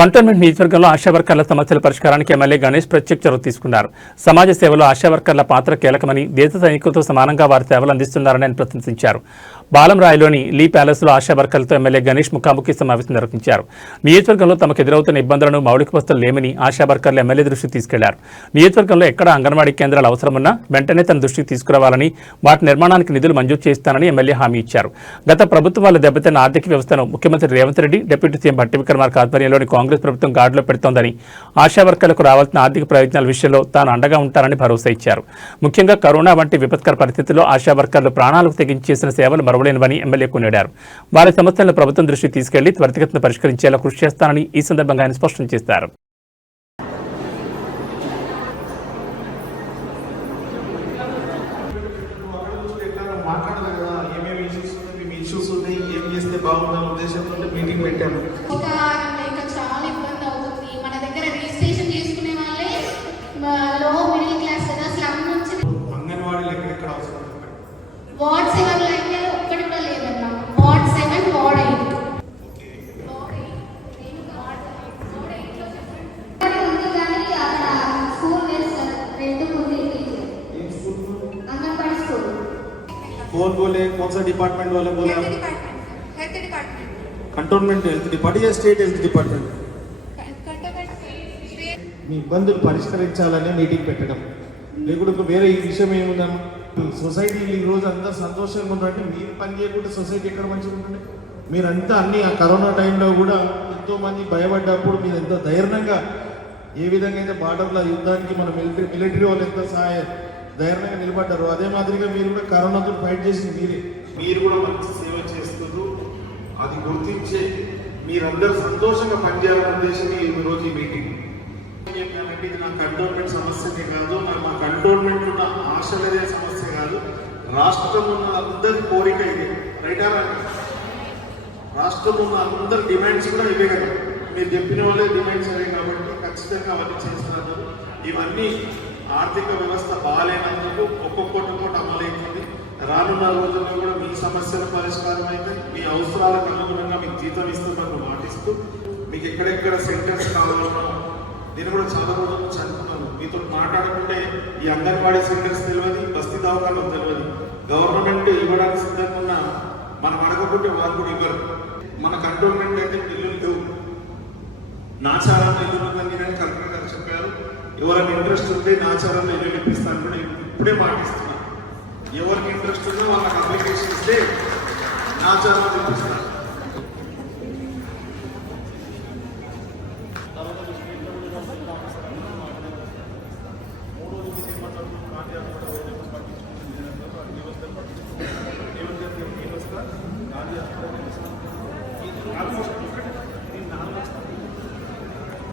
Cantonment నియోజకవర్గంలో ఆశా వర్కర్ల సమస్యల పరిష్కారానికి ఎమ్మెల్యే గణేష్ ప్రత్యేక చొరవ తీసుకున్నారు. సమాజ సేవలో ఆశా వర్కర్ల పాత్ర కీలకమని, దేశ సైనికులతో సమానంగా వారి సేవలు అందిస్తున్నారని ఆయన ప్రశంసించారు. బాలంరాయిలోని లీ ప్యాలెస్లో ఆశా వర్కర్లతో ఎమ్మెల్యే గణేష్ ముఖాముఖి సమావేశం నిర్వహించారు. నియోజకవర్గంలో తమకు ఎదురవుతున్న ఇబ్బందులను, మౌలిక వసతులు లేమని ఆశా వర్కర్లు ఎమ్మెల్యే దృష్టికి తీసుకెళ్లారు. నియోజకవర్గంలో ఎక్కడ అంగన్వాడీ కేంద్రాలు అవసరమున్నా వెంటనే తన దృష్టికి తీసుకురావాలని, వాటి నిర్మాణానికి నిధులు మంజూరు చేస్తానని ఎమ్మెల్యే హామీ ఇచ్చారు. గత ప్రభుత్వాల దెబ్బతిన్న ఆర్థిక వ్యవస్థను ముఖ్యమంత్రి రేవంత్ రెడ్డి, డిప్యూటీ సీఎం భట్టి విక్రమార్క ఆధ్వర్యంలోని కాంగ్రెస్ ప్రభుత్వం గాడిలో పెడుతోందని, ఆశా వర్కర్లకు రావాల్సిన ఆర్థిక ప్రయోజనాల విషయంలో తాను అండగా ఉంటానని భరోసా ఇచ్చారు. ముఖ్యంగా కరోనా వంటి విపత్కర పరిస్థితుల్లో ఆశా వర్కర్లు ప్రాణాలకు తెగించి చేసిన సేవలు మరవలేనివని ఎమ్మెల్యే కొనియాడారు. వారి సమస్యలను ప్రభుత్వం దృష్టికి తీసుకెళ్లి త్వరితగతిన పరిష్కరించేలా కృషి చేస్తానని ఈ సందర్భంగా ఆయన స్పష్టం చేశారు. మీటింగ్ పెట్టాము. చాలా ఇబ్బంది అవుతుంది. మన దగ్గర రిజిస్ట్రేషన్ చేసుకునే వాళ్ళే లో మిడిల్ క్లాస్ కదా, స్లమ్ నుంచి అంగన్వాడీలు ఎక్కడెక్కడ అవసరం. వార్డ్ 7 లైన్ ఒక్కటి కూడా లేదన్న. వార్డ్ 7, వార్డ్ 8 कौन बोले, कौन सा डिपार्टमेंट वाले बोले? Health department, cantonment health department या स्टेट हेल्थ डिपार्टमेंट? మీ ఇబ్బందులు పరిష్కరించాలని మీటింగ్ పెట్టడం. లేకుంటే వేరే ఈ విషయం ఏముందాం? సొసైటీ ఈ రోజు అంతా సంతోషంగా ఉంటారంటే మీరు పని చేయకుండా సొసైటీ ఎక్కడ మంచిగా ఉంటుంది? మీరంతా అన్ని ఆ కరోనా టైంలో కూడా ఎంతోమంది భయపడ్డప్పుడు మీరు ఎంత ధైర్యంగా, ఏ విధంగా అయితే బార్డర్ల యుద్ధానికి మన మిలిటరీ వాళ్ళు ఎంత ధైర్యంగా నిలబడ్డారు, అదే మాదిరిగా మీరు కూడా కరోనాతో ఫైట్ చేసింది మీరు కూడా మంచి సేవ చేస్తూ అది గుర్తించే మీరందరూ సంతోషంగా పనిచేయాలనే ఉద్దేశమే ఈరోజు ఈ మీటింగ్. చెప్పానంటే ఇది నా కంటోన్మెంట్ సమస్యనే కాదు, మా కంటోన్మెంట్ ఉన్న ఆశలదే సమస్య కాదు, రాష్ట్రంలో ఉన్న అందరి కోరిక ఇది. రైటా? రాష్ట్రంలో ఉన్న అందరి డిమాండ్స్ కూడా ఇవే కదా. మీరు చెప్పిన వాళ్ళే డిమాండ్స్ అవే కాబట్టి ఖచ్చితంగా అవన్నీ చేస్తున్నారు. ఇవన్నీ ఆర్థిక వ్యవస్థ బాగాలేనందుకు ఒక్కొక్కటి అమలవుతుంది. రానున్న రోజుల్లో కూడా మీ సమస్యల పరిష్కారం అయితే మీ అవసరాలకు అనుగుణంగా మీకు జీతం ఇస్తున్నట్టు మాటిస్తూ, మీకు ఎక్కడెక్కడ సెంటర్స్ కావాలన్నా నేను కూడా చాలా రోజుల నుంచి అనుకున్నాను. మీతో మాట్లాడుకుంటే ఈ అంగన్వాడీ సెంటర్స్ తెలియదు, బస్తీ దవాఖానాలు తెలియదు. గవర్నమెంట్ ఇవ్వడానికి సిద్ధంగా ఉన్న మనం అడగకుంటే వాళ్ళు కూడా ఇవ్వరు. మన కంటోన్మెంట్ అయితే ఇల్లు లేవు, నాచారంలో ఇల్లు ఉందని కలెక్టర్ గారు చెప్పారు. ఎవరికి ఇంట్రెస్ట్ ఉంటే నాచారంలో ఇల్లు ఇప్పిస్తాను కూడా ఇప్పుడే పాటిస్తున్నాను. ఎవరికి ఇంట్రెస్ట్ ఉందో వాళ్ళకి అప్లికేషన్ ఇస్తే నాచారంలో ఇప్పిస్తాను. ఆల్మోస్ట్